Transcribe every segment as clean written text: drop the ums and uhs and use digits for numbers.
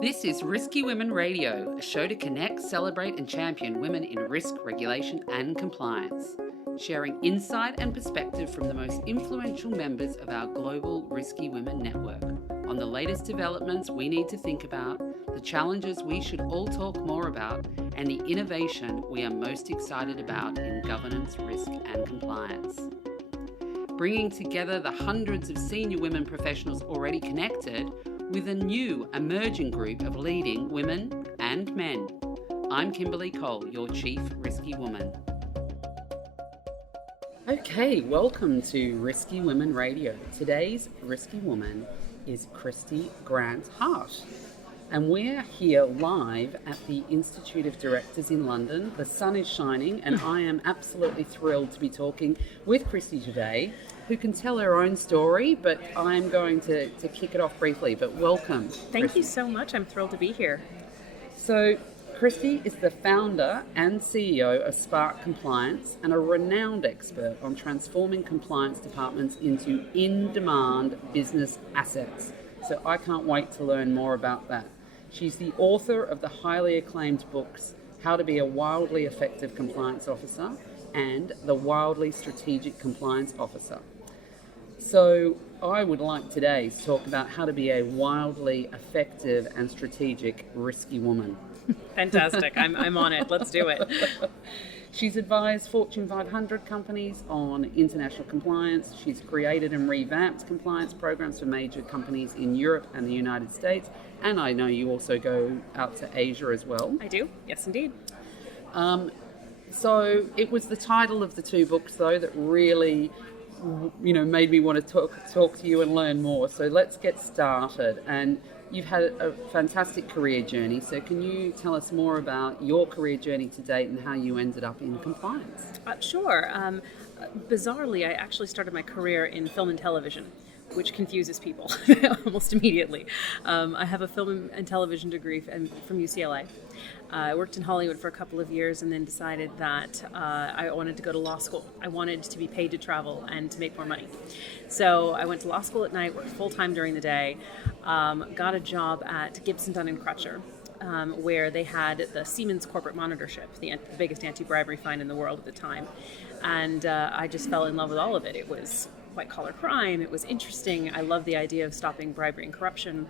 This is Risky Women Radio, a show to connect, celebrate, and champion women in risk, regulation, and compliance. Sharing insight and perspective from the most influential members of our global Risky Women network on the latest developments we need to think about, the challenges we should all talk more about, and the innovation we are most excited about in governance, risk, and compliance. Bringing together the hundreds of senior women professionals already connected with a new emerging group of leading women and men. I'm Kimberley Cole, your Chief Risky Woman. Okay, welcome to Risky Women Radio. Today's Risky Woman is Kristy Grant-Hart. And we're here live at the Institute of Directors in London. The sun is shining and I am absolutely thrilled to be talking with Kristy today, who can tell her own story, but I'm going to kick it off briefly. But welcome. Thank you so much. I'm thrilled to be here. So Kristy is the founder and CEO of Spark Compliance and a renowned expert on transforming compliance departments into in-demand business assets. So I can't wait to learn more about that. She's the author of the highly acclaimed books, How to Be a Wildly Effective Compliance Officer and The Wildly Strategic Compliance Officer. So I would like today to talk about how to be a wildly effective and strategic risky woman. Fantastic. I'm on it. Let's do it. She's advised Fortune 500 companies on international compliance. She's created and revamped compliance programs for major companies in Europe and the United States. And I know you also go out to Asia as well. I do. Yes, indeed. So it was the title of the two books, though, that really, made me want to talk to you and learn more. So let's get started. And you've had a fantastic career journey. So can you tell us more about your career journey to date and how you ended up in compliance? Sure. Bizarrely, I actually started my career in film and television, which confuses people almost immediately. I have a film and television degree from UCLA. I worked in Hollywood for a couple of years and then decided that I wanted to go to law school. I wanted to be paid to travel and to make more money. So I went to law school at night, worked full-time during the day, got a job at Gibson, Dunn & Crutcher, where they had the Siemens corporate monitorship, the biggest anti-bribery fine in the world at the time. And I just fell in love with all of it. It was white-collar crime. It was interesting. I loved the idea of stopping bribery and corruption.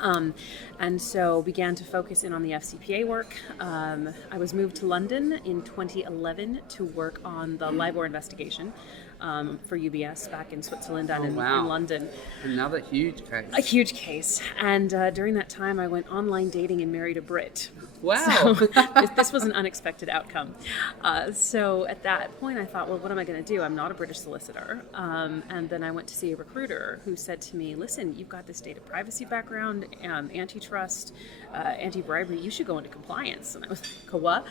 And so began to focus in on the FCPA work. I was moved to London in 2011 to work on the LIBOR investigation for UBS back in Switzerland and in London. Another huge case. A huge case. And during that time, I went online dating and married a Brit. Wow. So this was an unexpected outcome. So at that point, I thought, well, what am I going to do? I'm not a British solicitor. And then I went to see a recruiter who said to me, listen, you've got this data privacy background, antitrust, anti-bribery. You should go into compliance. And I was like, what?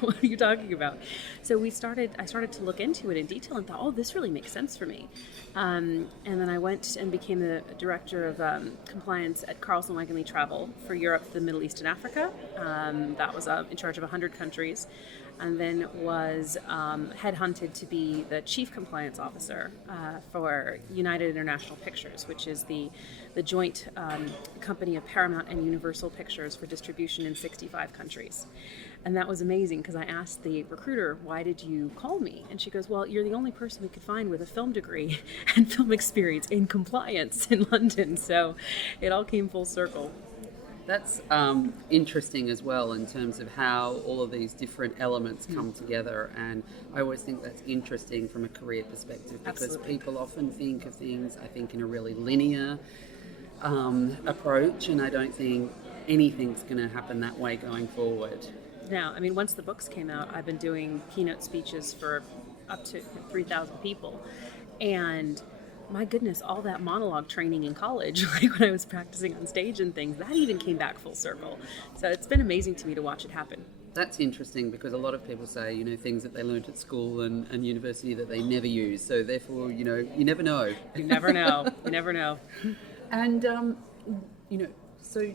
What are you talking about? So I started to look into it in detail and thought, oh, this really makes sense for me. And then I went and became the director of compliance at Carlson Wagonly Travel for Europe, the Middle East, and Africa. That was in charge of 100 countries, and then was headhunted to be the chief compliance officer for United International Pictures, which is the joint company of Paramount and Universal Pictures for distribution in 65 countries. And that was amazing because I asked the recruiter, why did you call me? And she goes, well, you're the only person we could find with a film degree and film experience in compliance in London. So it all came full circle. That's interesting as well in terms of how all of these different elements come together, and I always think that's interesting from a career perspective because Absolutely. People often think of things, I think, in a really linear approach, and I don't think anything's going to happen that way going forward. Now, I mean, once the books came out, I've been doing keynote speeches for up to 3,000 people, and my goodness, all that monologue training in college, like when I was practicing on stage and things, that even came back full circle. So it's been amazing to me to watch it happen. That's interesting because a lot of people say, things that they learned at school and university that they never use. So therefore, you never know. You never know. You never know. And, so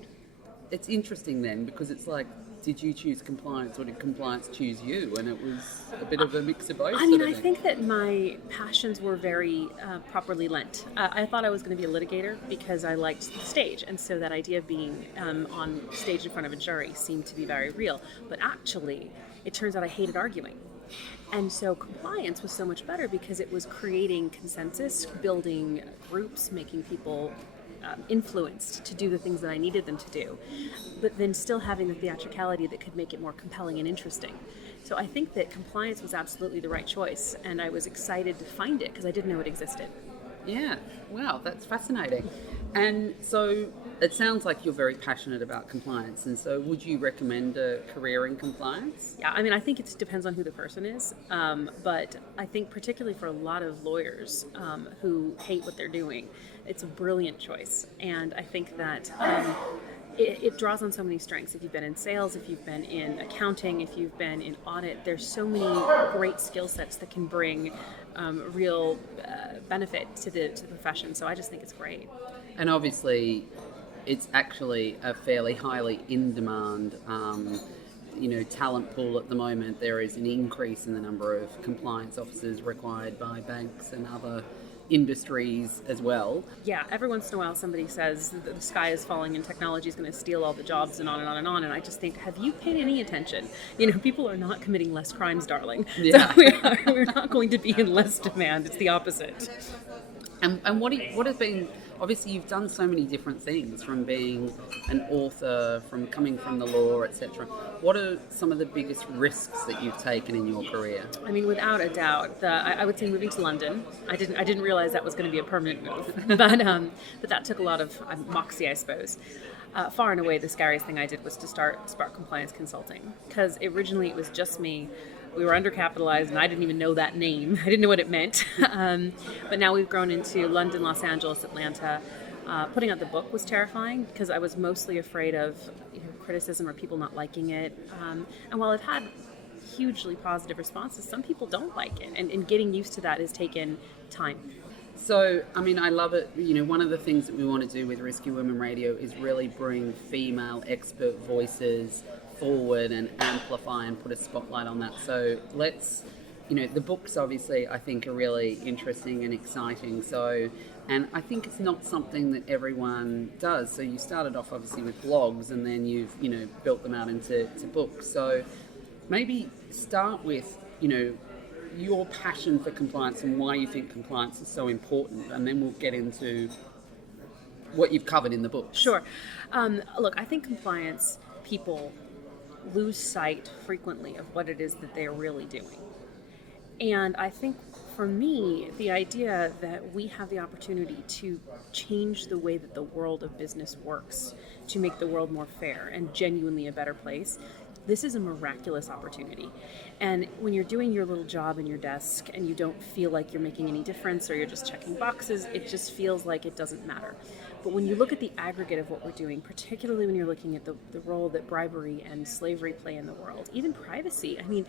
it's interesting then because it's like, did you choose compliance, or did compliance choose you? And it was a bit of a mix of both. I mean, I think that my passions were very properly lent. I thought I was going to be a litigator because I liked the stage, and so that idea of being on stage in front of a jury seemed to be very real. But actually, it turns out I hated arguing. And so compliance was so much better because it was creating consensus, building groups, making people influenced to do the things that I needed them to do, but then still having the theatricality that could make it more compelling and interesting. So I think that compliance was absolutely the right choice, and I was excited to find it because I didn't know it existed. Yeah, wow, that's fascinating. And so it sounds like you're very passionate about compliance, and so would you recommend a career in compliance? Yeah, I mean, I think it depends on who the person is, but I think particularly for a lot of lawyers who hate what they're doing, it's a brilliant choice. And I think that it draws on so many strengths. If you've been in sales, if you've been in accounting, if you've been in audit, there's so many great skill sets that can bring real benefit to the profession. So I just think it's great. And obviously, it's actually a fairly highly in-demand talent pool at the moment. There is an increase in the number of compliance officers required by banks and other industries as well. Yeah, every once in a while somebody says the sky is falling and technology is going to steal all the jobs and on and on and on. And I just think, have you paid any attention? People are not committing less crimes, darling. Yeah. So we're not going to be in less demand. It's the opposite. And what has been, obviously you've done so many different things, from being an author, from coming from the law, etc. What are some of the biggest risks that you've taken in your career? I mean, without a doubt, I would say moving to London. I didn't realize that was going to be a permanent move, but that took a lot of moxie, I suppose. Far and away, the scariest thing I did was to start Spark Compliance Consulting, because originally it was just me. We were undercapitalized, and I didn't even know that name. I didn't know what it meant. But now we've grown into London, Los Angeles, Atlanta. Putting out the book was terrifying because I was mostly afraid of criticism or people not liking it. And while I've had hugely positive responses, some people don't like it. And getting used to that has taken time. So, I mean, I love it. One of the things that we want to do with Risky Women Radio is really bring female expert voices forward and amplify and put a spotlight on that. So let's, the books obviously I think are really interesting and exciting. So, and I think it's not something that everyone does. So you started off obviously with blogs, and then you've, built them out into books. So maybe start with, your passion for compliance and why you think compliance is so important, and then we'll get into what you've covered in the book. Sure. Look, I think compliance people lose sight frequently of what it is that they're really doing. And I think for me, the idea that we have the opportunity to change the way that the world of business works, to make the world more fair and genuinely a better place, this is a miraculous opportunity. And when you're doing your little job in your desk and you don't feel like you're making any difference, or you're just checking boxes, it just feels like it doesn't matter. But when you look at the aggregate of what we're doing, particularly when you're looking at the role that bribery and slavery play in the world, even privacy, I mean,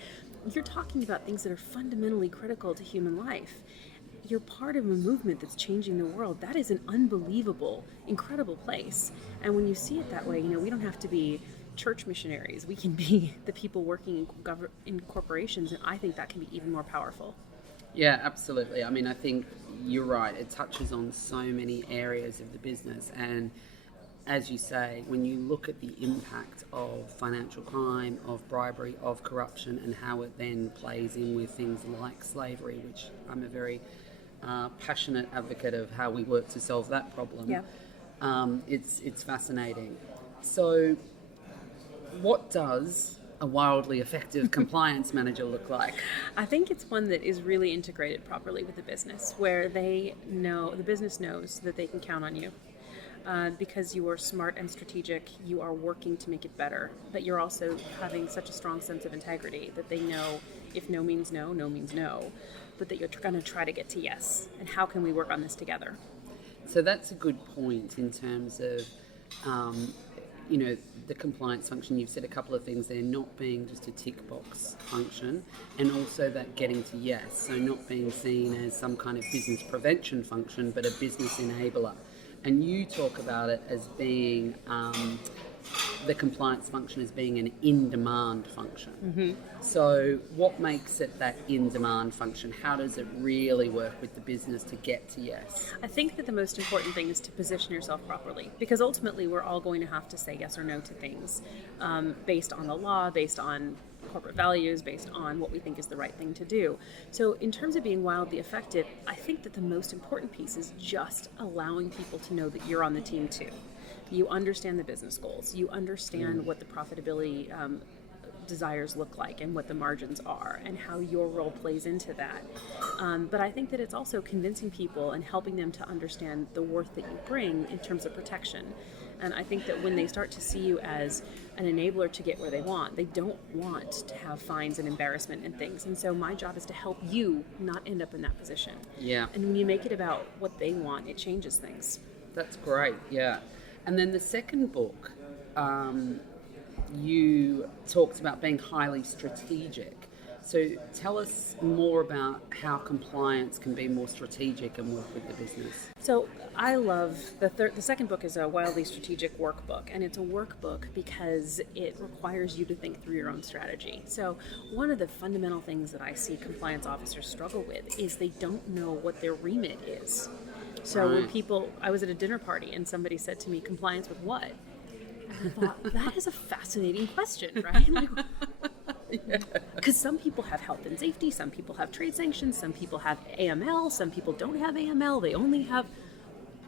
you're talking about things that are fundamentally critical to human life. You're part of a movement that's changing the world. That is an unbelievable, incredible place. And when you see it that way, we don't have to be church missionaries. We can be the people working in corporations, and I think that can be even more powerful. Yeah, absolutely. I mean, I think you're right. It touches on so many areas of the business. And as you say, when you look at the impact of financial crime, of bribery, of corruption, and how it then plays in with things like slavery, which I'm a very passionate advocate of how we work to solve that problem. Yeah. It's fascinating. So what does a wildly effective compliance manager look like? I think it's one that is really integrated properly with the business, where the business knows that they can count on you. Because you are smart and strategic, you are working to make it better, but you're also having such a strong sense of integrity that they know if no means no, no means no, but that you're going to try to get to yes, and how can we work on this together? So that's a good point in terms of the compliance function. You've said a couple of things there, not being just a tick box function, and also that getting to yes, so not being seen as some kind of business prevention function, but a business enabler. And you talk about it as being the compliance function as being an in-demand function. Mm-hmm. So what makes it that in-demand function? How does it really work with the business to get to yes? I think that the most important thing is to position yourself properly, because ultimately we're all going to have to say yes or no to things based on the law, based on corporate values, based on what we think is the right thing to do. So in terms of being wildly effective, I think that the most important piece is just allowing people to know that you're on the team too. You understand the business goals. You understand what the profitability desires look like and what the margins are and how your role plays into that. But I think that it's also convincing people and helping them to understand the worth that you bring in terms of protection. And I think that when they start to see you as an enabler to get where they want, they don't want to have fines and embarrassment and things. And so my job is to help you not end up in that position. Yeah. And when you make it about what they want, it changes things. That's great, yeah. And then the second book, you talked about being highly strategic. So tell us more about how compliance can be more strategic and work with the business. So I love the second book is a wildly strategic workbook, and it's a workbook because it requires you to think through your own strategy. So one of the fundamental things that I see compliance officers struggle with is they don't know what their remit is. So when I was at a dinner party and somebody said to me, compliance with what? And I thought, that is a fascinating question, right? Because some people have health and safety, some people have trade sanctions, some people have AML, some people don't have AML, they only have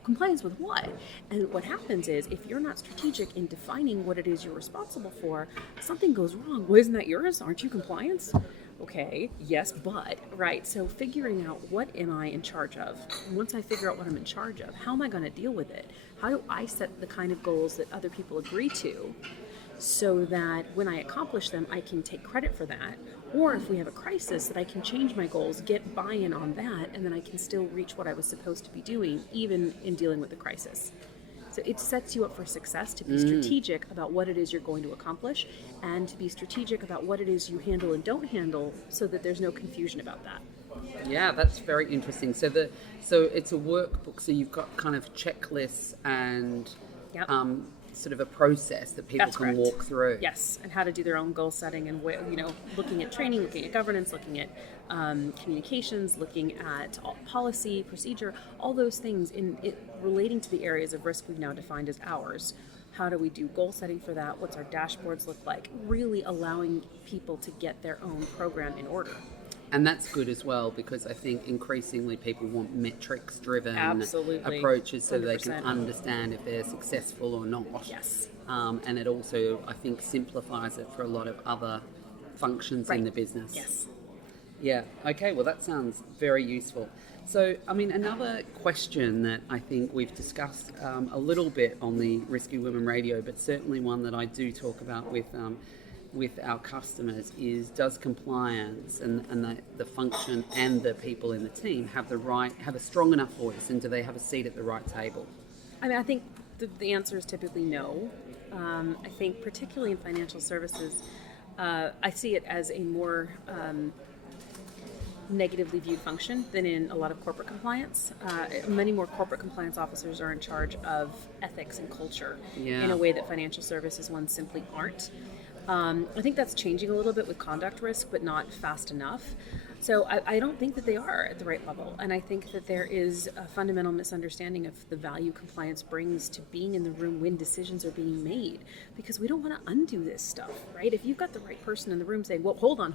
compliance with what? And what happens is, if you're not strategic in defining what it is you're responsible for, something goes wrong. Well, isn't that yours? Aren't you compliance? Okay, yes, but, right? So figuring out what am I in charge of? Once I figure out what I'm in charge of, how am I going to deal with it? How do I set the kind of goals that other people agree to so that when I accomplish them, I can take credit for that? Or if we have a crisis, that I can change my goals, get buy-in on that, and then I can still reach what I was supposed to be doing, even in dealing with the crisis. So it sets you up for success to be strategic about what it is you're going to accomplish, and to be strategic about what it is you handle and don't handle, so that there's no confusion about that. Yeah, that's very interesting. So it's a workbook. So you've got kind of checklists and sort of a process that people can walk through. Yes, and how to do their own goal setting, and looking at training, looking at governance, looking at communications, looking at policy, procedure, all those things relating to the areas of risk we've now defined as ours. How do we do goal setting for that? What's our dashboards look like? Really allowing people to get their own program in order. And that's good as well, because I think increasingly people want metrics-driven approaches so 100%. They can understand if they're successful or not. Yes. And it also, I think, simplifies it for a lot of other functions in the business. Yes. Yeah. Okay. Well, that sounds very useful. So, I mean, another question that I think we've discussed a little bit on the Risky Women Radio, but certainly one that I do talk about with our customers is, does compliance and the function and the people in the team have a strong enough voice, and do they have a seat at the right table? I mean, I think the answer is typically no. I think particularly in financial services, I see it as a more negatively viewed function than in a lot of corporate compliance. Many more corporate compliance officers are in charge of ethics and culture in a way that financial services ones simply aren't. I think that's changing a little bit with conduct risk, but not fast enough. So I don't think that they are at the right level. And I think that there is a fundamental misunderstanding of the value compliance brings to being in the room when decisions are being made, because we don't want to undo this stuff, right? If you've got the right person in the room saying, well, hold on,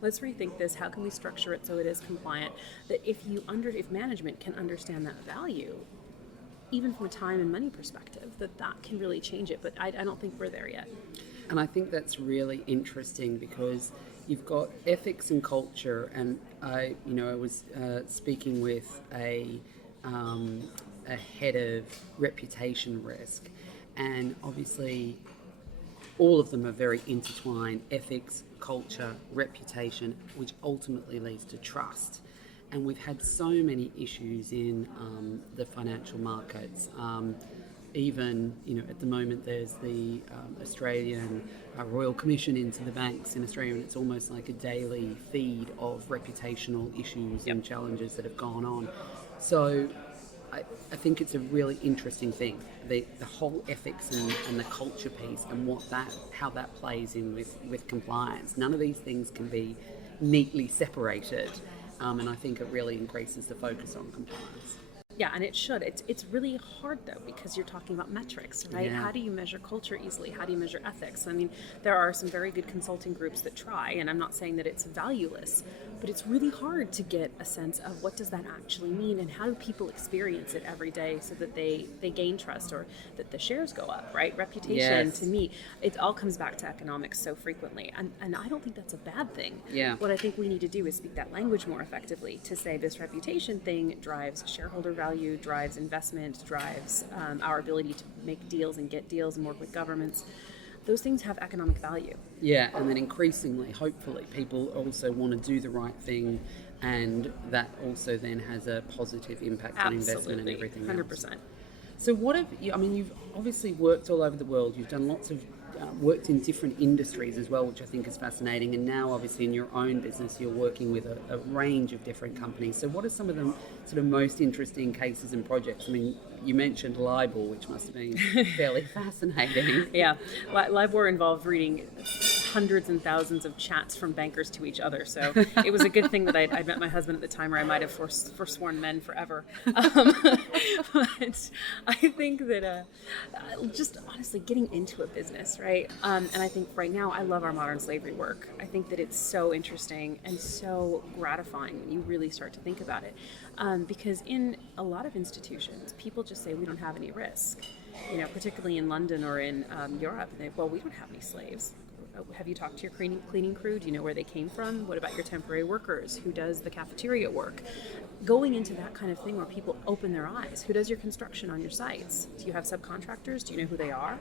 let's rethink this. How can we structure it so it is compliant? That if management can understand that value, even from a time and money perspective, that can really change it. But I don't think we're there yet. And I think that's really interesting, because you've got ethics and culture, and I was speaking with a head of reputation risk, and obviously all of them are very intertwined: ethics, culture, reputation, which ultimately leads to trust. And we've had so many issues in the financial markets. Even, at the moment there's the Australian Royal Commission into the banks in Australia, and it's almost like a daily feed of reputational issues and challenges that have gone on. So I think it's a really interesting thing, the whole ethics and the culture piece, and how that plays in with compliance. None of these things can be neatly separated, and I think it really increases the focus on compliance. Yeah, and it should. It's really hard, though, because you're talking about metrics, right? Yeah. How do you measure culture easily? How do you measure ethics? I mean, there are some very good consulting groups that try, and I'm not saying that it's valueless, but it's really hard to get a sense of what does that actually mean, and how do people experience it every day so that they gain trust, or that the shares go up, right? Reputation, Yes. to me, it all comes back to economics so frequently, and I don't think that's a bad thing. Yeah. What I think we need to do is speak that language more effectively to say this reputation thing drives shareholder value, drives investment, drives our ability to make deals and get deals and work with governments. Those things have economic value. Yeah, and then increasingly, hopefully, people also want to do the right thing, and that also then has a positive impact on investment and everything 100%. else. So what have you, I mean, you've obviously worked all over the world, you've done lots of, worked in different industries as well, which I think is fascinating, and now obviously in your own business you're working with a range of different companies. So what are some of the sort of most interesting cases and projects? I mean, you mentioned LIBOR, which must have been fairly fascinating. Yeah, LIBOR involved reading hundreds and thousands of chats from bankers to each other. So it was a good thing that I'd met my husband at the time, or I might have forsworn men forever. But I think that just honestly getting into a business, right? And I think right now I love our modern slavery work. I think that it's so interesting and so gratifying when you really start to think about it. Because in a lot of institutions, people just say we don't have any risk. You know, particularly in London or in Europe, they, well, we don't have any slaves. Have you talked to your cleaning crew? Do you know where they came from? What about your temporary workers? Who does the cafeteria work? Going into that kind of thing where people open their eyes. Who does your construction on your sites? Do you have subcontractors? Do you know who they are?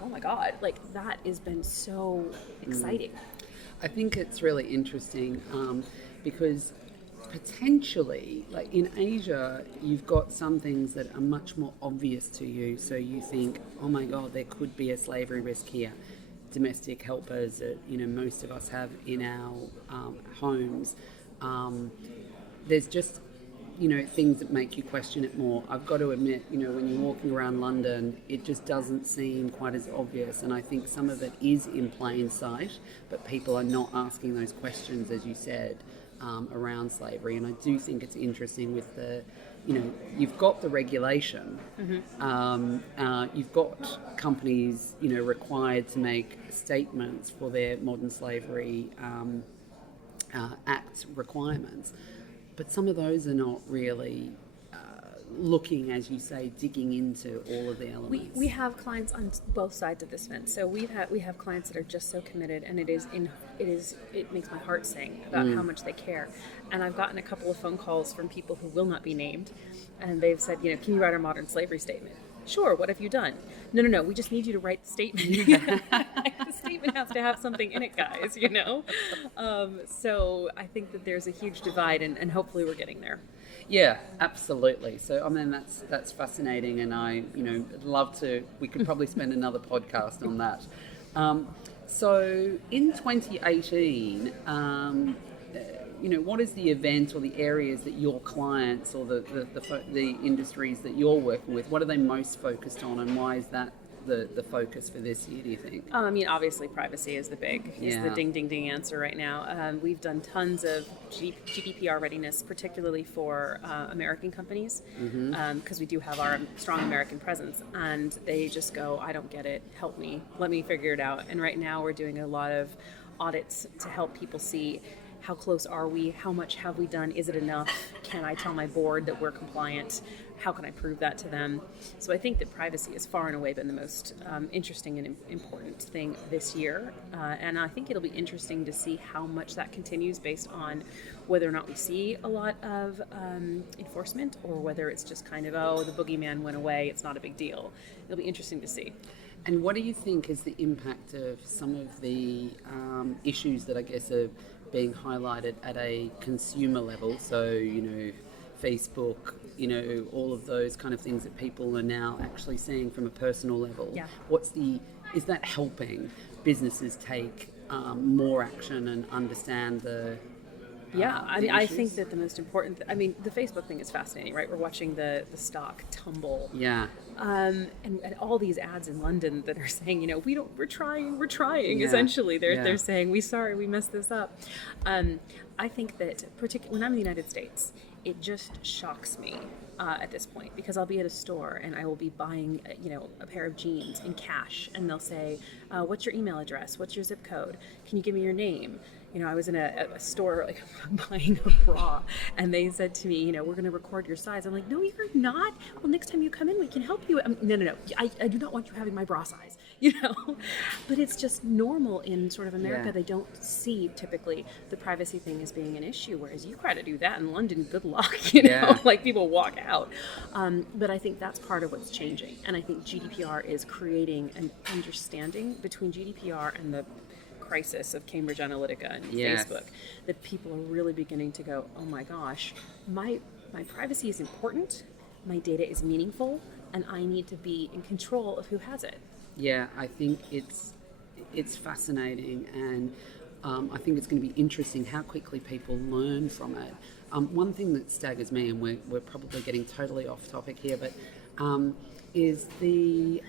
Oh my God, like that has been so exciting. I think it's really interesting because potentially, like in Asia, you've got some things that are much more obvious to you. So you think, oh my God, there could be a slavery risk here. Domestic helpers that most of us have in our homes. There's just things that make you question it more. I've got to admit, when you're walking around London, it just doesn't seem quite as obvious, and I think some of it is in plain sight, but people are not asking those questions, as you said, around slavery. And I do think it's interesting with the you've got the regulation, you've got companies, required to make statements for their modern slavery Act requirements, but some of those are not really looking, as you say, digging into all of the elements. We have clients on both sides of this fence. So we have clients that are just so committed, and it makes my heart sing about how much they care. And I've gotten a couple of phone calls from people who will not be named, and they've said, can you write our modern slavery statement? Sure, what have you done? No, we just need you to write the statement. The statement has to have something in it, guys, So I think that there's a huge divide, and hopefully we're getting there. Yeah, absolutely. So, I mean, that's fascinating, and I'd love to, we could probably spend another podcast on that. So in 2018, what is the event or the areas that your clients or the industries that you're working with, what are they most focused on, and why is that the focus for this year, do you think? I mean, obviously privacy is the ding, ding, ding answer right now. We've done tons of GDPR readiness, particularly for American companies, because we do have our strong American presence, and they just go, I don't get it, help me, let me figure it out. And right now we're doing a lot of audits to help people see how close are we, how much have we done, is it enough, can I tell my board that we're compliant, how can I prove that to them? So I think that privacy has far and away been the most interesting and important thing this year. And I think it'll be interesting to see how much that continues based on whether or not we see a lot of enforcement, or whether it's just kind of, the boogeyman went away, it's not a big deal. It'll be interesting to see. And what do you think is the impact of some of the issues that I guess are being highlighted at a consumer level? So, Facebook, all of those kind of things that people are now actually seeing from a personal level. Yeah. Is that helping businesses take more action and understand the Yeah, I the mean, I issues? think that the most important, the Facebook thing is fascinating, right? We're watching the stock tumble. Yeah. And all these ads in London that are saying, we're trying, Yeah. essentially. Yeah. They're saying, we messed this up. I think that particularly when I'm in the United States, it just shocks me at this point, because I'll be at a store and I will be buying, a pair of jeans in cash, and they'll say, what's your email address? What's your zip code? Can you give me your name? I was in a store like buying a bra, and they said to me, we're going to record your size. I'm like, no, you're not. Well, next time you come in, we can help you. No. I do not want you having my bra size, But it's just normal in sort of America. Yeah. They don't see typically the privacy thing as being an issue, whereas you try to do that in London, good luck, Yeah. like people walk out. But I think that's part of what's changing. And I think GDPR is creating an understanding between GDPR and the crisis of Cambridge Analytica and Yes. Facebook, that people are really beginning to go, oh my gosh, my privacy is important, my data is meaningful, and I need to be in control of who has it. Yeah, I think it's fascinating, and I think it's going to be interesting how quickly people learn from it. One thing that staggers me, and we're probably getting totally off topic here, but is the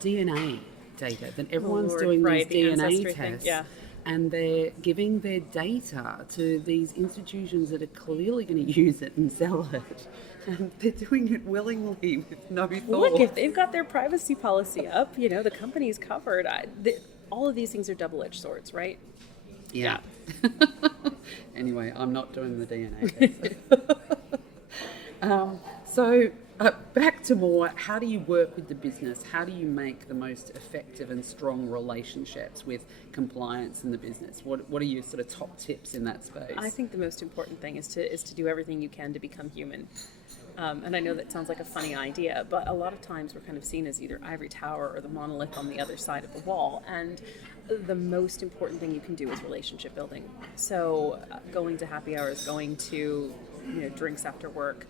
DNA data, that everyone's doing right, these the DNA ancestry tests. thing, yeah. And they're giving their data to these institutions that are clearly going to use it and sell it. And they're doing it willingly with no thought. Look, if they've got their privacy policy up, the company's covered. All of these things are double-edged swords, right? Yeah. Anyway, I'm not doing the DNA test. So back to more, how do you work with the business? How do you make the most effective and strong relationships with compliance in the business? What are your sort of top tips in that space? I think the most important thing is to do everything you can to become human. And I know that sounds like a funny idea, but a lot of times we're kind of seen as either ivory tower or the monolith on the other side of the wall. And the most important thing you can do is relationship building. So going to happy hours, going to drinks after work,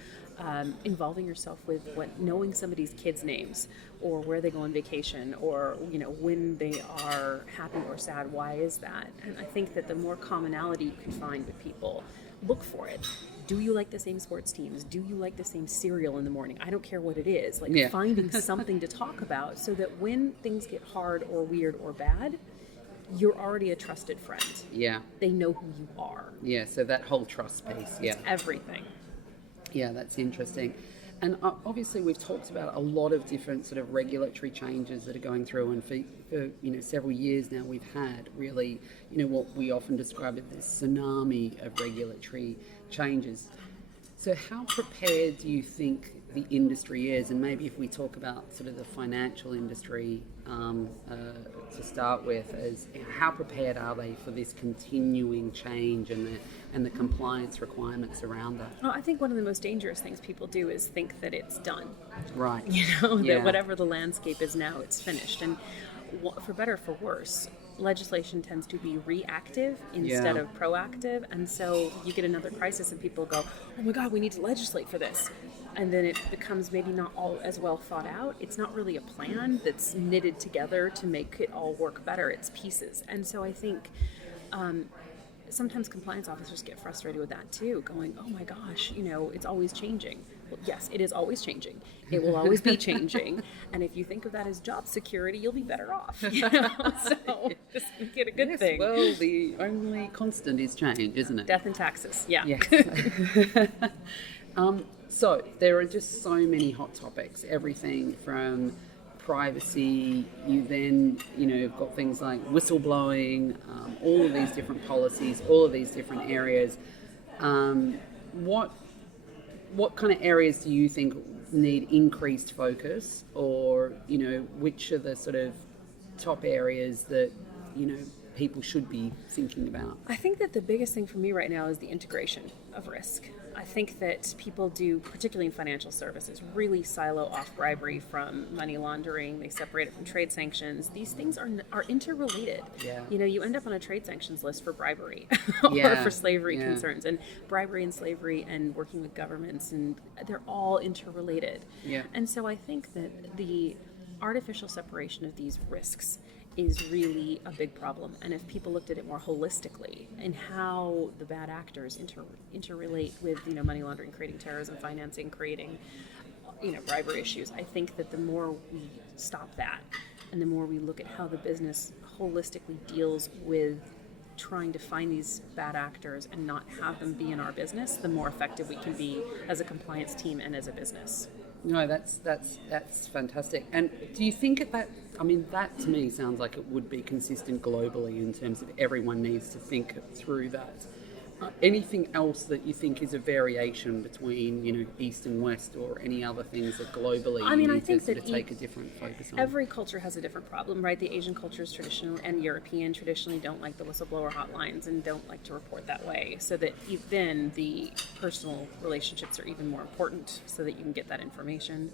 involving yourself with knowing somebody's kids' names, or where they go on vacation, or when they are happy or sad, why is that? And I think that the more commonality you can find with people, look for it. Do you like the same sports teams? Do you like the same cereal in the morning? I don't care what it is. Finding something to talk about, so that when things get hard or weird or bad, you're already a trusted friend. Yeah. They know who you are. Yeah, so that whole trust piece, yeah. It's everything. Yeah, that's interesting. And obviously we've talked about a lot of different sort of regulatory changes that are going through, and for several years now we've had really, what we often describe as this tsunami of regulatory changes. So how prepared do you think the industry is? And maybe if we talk about sort of the financial industry to start with, as how prepared are they for this continuing change and the compliance requirements around that? Well, I think one of the most dangerous things people do is think that it's done. Right. That whatever the landscape is now, it's finished. And for better or for worse, legislation tends to be reactive instead of proactive. And so you get another crisis and people go, oh my God, we need to legislate for this. And then it becomes maybe not all as well thought out. It's not really a plan that's knitted together to make it all work better. It's pieces. And so I think sometimes compliance officers get frustrated with that too, going, oh my gosh, it's always changing. Well, yes, it is always changing. It will always be changing. And if you think of that as job security, you'll be better off. So just make it a good thing. Well, the only constant is change, isn't it? Death and taxes, yeah. Yes. So there are just so many hot topics, everything from privacy, you then, have got things like whistleblowing, all of these different policies, all of these different areas. What kind of areas do you think need increased focus, or, which are the sort of top areas that, people should be thinking about? I think that the biggest thing for me right now is the integration of risk. I think that people do, particularly in financial services, really silo off bribery from money laundering. They separate it from trade sanctions. These things are interrelated. Yeah. You end up on a trade sanctions list for bribery or for slavery concerns. And bribery and slavery and working with governments, and they're all interrelated. Yeah. And so I think that the artificial separation of these risks is really a big problem. And if people looked at it more holistically and how the bad actors interrelate with, money laundering, creating terrorism, financing, creating, bribery issues, I think that the more we stop that and the more we look at how the business holistically deals with trying to find these bad actors and not have them be in our business, the more effective we can be as a compliance team and as a business. No, that's fantastic. And do you think that to me sounds like it would be consistent globally in terms of everyone needs to think through that. Anything else that you think is a variation between, East and West, or any other things that globally I think to take a different focus on? Every culture has a different problem, right? The Asian cultures traditionally and European traditionally don't like the whistleblower hotlines and don't like to report that way. So that then the personal relationships are even more important so that you can get that information.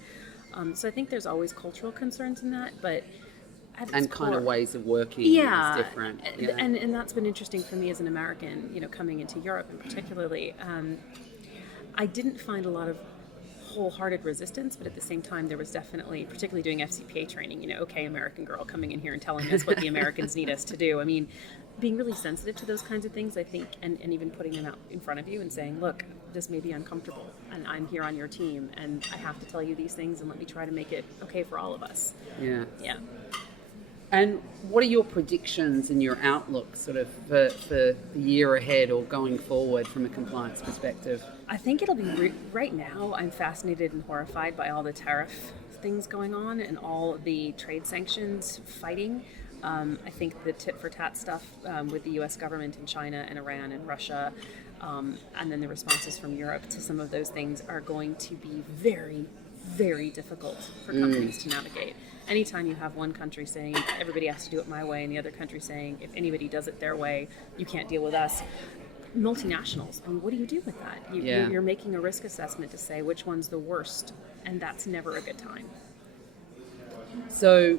So I think there's always cultural concerns in that, but and kind of ways of working is different. Yeah. And that's been interesting for me as an American, coming into Europe and particularly. I didn't find a lot of wholehearted resistance, but at the same time there was definitely, particularly doing FCPA training, okay, American girl coming in here and telling us what the Americans need us to do. I mean, being really sensitive to those kinds of things, I think, and even putting them out in front of you and saying, look, this may be uncomfortable and I'm here on your team and I have to tell you these things and let me try to make it okay for all of us. Yeah. Yeah. And what are your predictions and your outlook sort of for the year ahead or going forward from a compliance perspective? I think it'll be, right now, I'm fascinated and horrified by all the tariff things going on and all the trade sanctions fighting. I think the tit-for-tat stuff with the U.S. government in China and Iran and Russia, and then the responses from Europe to some of those things are going to be very, very difficult for companies to navigate. Anytime you have one country saying everybody has to do it my way and the other country saying if anybody does it their way, you can't deal with us. Multinationals, what do you do with that? You're making a risk assessment to say which one's the worst, and that's never a good time. So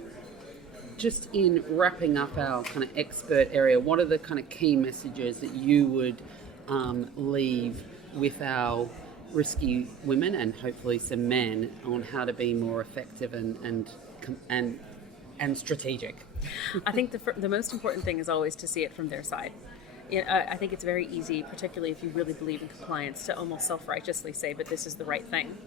just in wrapping up our kind of expert area, what are the kind of key messages that you would leave with our risky women and hopefully some men on how to be more effective and strategic? I think the most important thing is always to see it from their side. I think it's very easy, particularly if you really believe in compliance, to almost self-righteously say, but this is the right thing.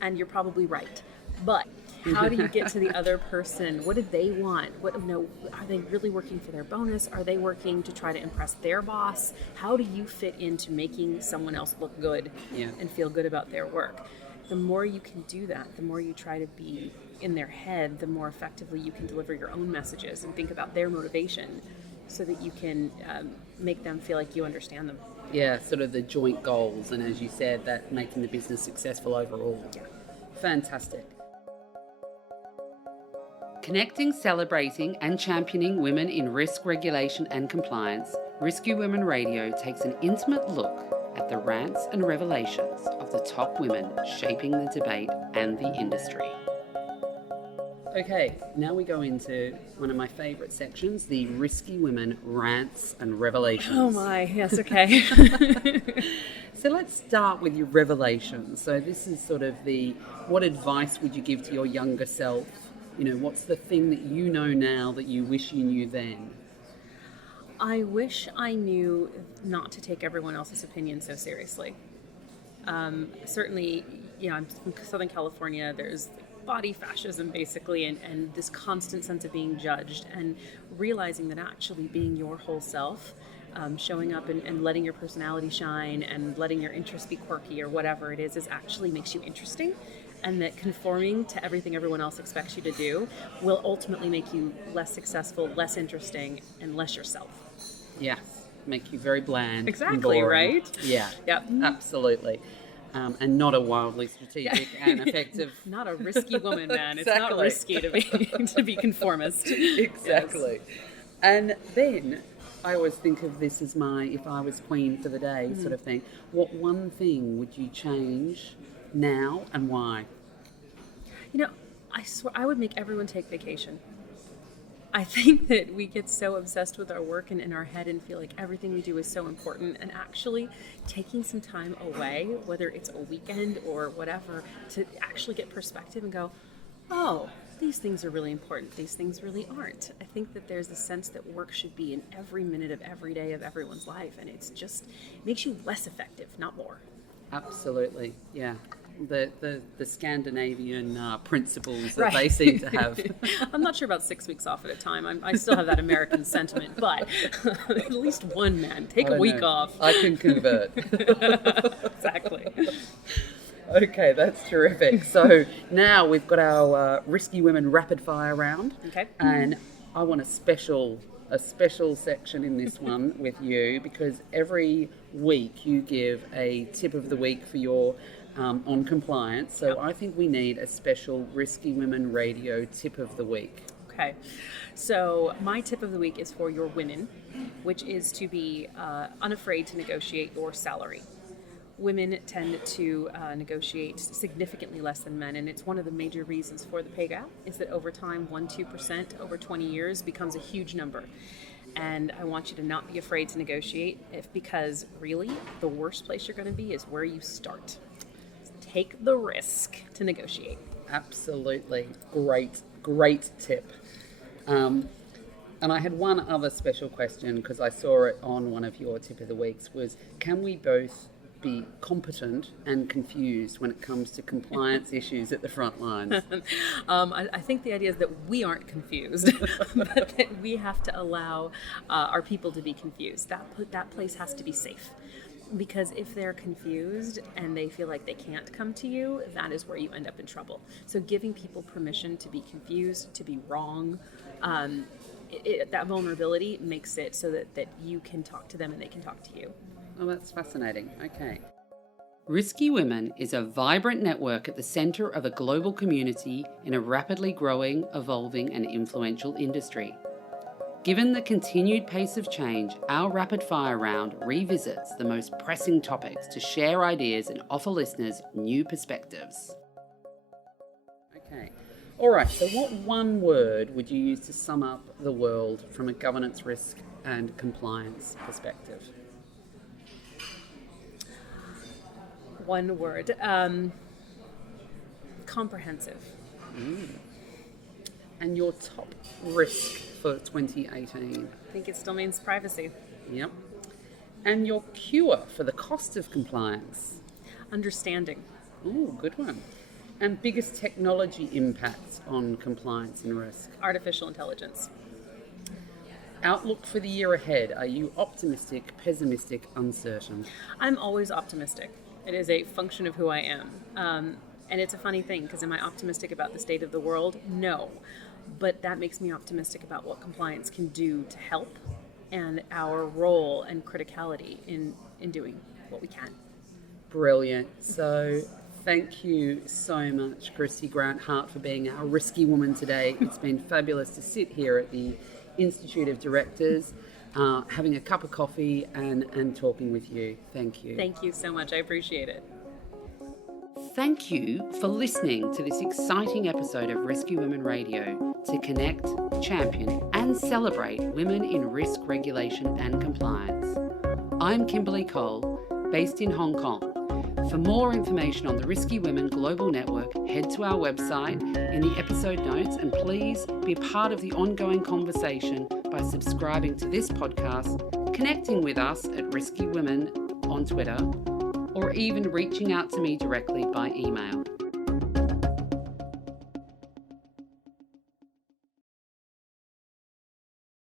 And you're probably right. But how do you get to the other person? What do they want? Are they really working for their bonus? Are they working to try to impress their boss? How do you fit into making someone else look good and feel good about their work? The more you can do that, the more you try to be in their head, the more effectively you can deliver your own messages and think about their motivation so that you can make them feel like you understand them. Yeah, sort of the joint goals, and as you said, that making the business successful overall. Yeah. Fantastic. Connecting, celebrating and championing women in risk, regulation and compliance, Risky Women Radio takes an intimate look at the rants and revelations of the top women shaping the debate and the industry. Okay, now we go into one of my favourite sections, the Risky Women rants and revelations. Oh my, yes, okay. So let's start with your revelations. So this is sort of what advice would you give to your younger self? What's the thing that you know now that you wish you knew then? I wish I knew not to take everyone else's opinion so seriously. Certainly, I'm from Southern California. There's body fascism, basically, and this constant sense of being judged, and realizing that actually being your whole self, showing up and letting your personality shine and letting your interests be quirky or whatever it is actually makes you interesting. And that conforming to everything everyone else expects you to do will ultimately make you less successful, less interesting, and less yourself. Yeah, make you very bland. Exactly, right? Yeah, yep. Absolutely. And not a wildly strategic and effective. Not a risky woman, man. Exactly. It's not risky to be conformist. Exactly. Yes. And then I always think of this as my if I was queen for the day sort of thing. What one thing would you change now and why? I swear I would make everyone take vacation. I think that we get so obsessed with our work and in our head and feel like everything we do is so important, and actually taking some time away, whether it's a weekend or whatever, to actually get perspective and go, oh, these things are really important. These things really aren't. I think that there's a sense that work should be in every minute of every day of everyone's life, and it's just makes you less effective, not more. Absolutely, yeah. The Scandinavian principles that Right. they seem to have. I'm not sure about 6 weeks off at a time. I still have that American sentiment, but at least one man, take a week off. I can convert. Exactly. Okay, that's terrific. So now we've got our Risky Women rapid fire round. Okay. And I want a special section in this one with you, because every week you give a tip of the week for your on compliance. So I think we need a special Risky Women Radio tip of the week. Okay. So my tip of the week is for your women, which is to be unafraid to negotiate your salary. Women tend to negotiate significantly less than men, and it's one of the major reasons for the pay gap is that over time, 1-2% over 20 years becomes a huge number. And I want you to not be afraid to negotiate, because really the worst place you're going to be is where you start. Take the risk to negotiate. Absolutely. Great tip. And I had one other special question, because I saw it on one of your tip of the weeks, was can we both be competent and confused when it comes to compliance issues at the front lines? I think the idea is that we aren't confused, but that we have to allow our people to be confused. That place has to be safe. Because if they're confused and they feel like they can't come to you, that is where you end up in trouble. So giving people permission to be confused, to be wrong, that vulnerability makes it so that you can talk to them and they can talk to you. Oh, that's fascinating. Okay. Risky Women is a vibrant network at the centre of a global community in a rapidly growing, evolving and influential industry. Given the continued pace of change, our rapid fire round revisits the most pressing topics to share ideas and offer listeners new perspectives. Okay. All right, so what one word would you use to sum up the world from a governance, risk and compliance perspective? One word. Comprehensive. And your top risk for 2018? I think it still means privacy. Yep. And your cure for the cost of compliance? Understanding. Ooh, good one. And biggest technology impacts on compliance and risk? Artificial intelligence. Outlook for the year ahead. Are you optimistic, pessimistic, uncertain? I'm always optimistic. It is a function of who I am. And it's a funny thing, because am I optimistic about the state of the world? No. But that makes me optimistic about what compliance can do to help and our role and criticality in doing what we can. Brilliant. So thank you so much, Kristy Grant-Hart, for being our Risky Woman today. It's been fabulous to sit here at the Institute of Directors, having a cup of coffee and talking with you. Thank you. Thank you so much. I appreciate it. Thank you for listening to this exciting episode of Risky Women Radio to connect, champion and celebrate women in risk regulation and compliance. I'm Kimberley Cole, based in Hong Kong. For more information on the Risky Women Global Network, head to our website in the episode notes, and please be a part of the ongoing conversation by subscribing to this podcast, connecting with us at Risky Women on Twitter, or even reaching out to me directly by email.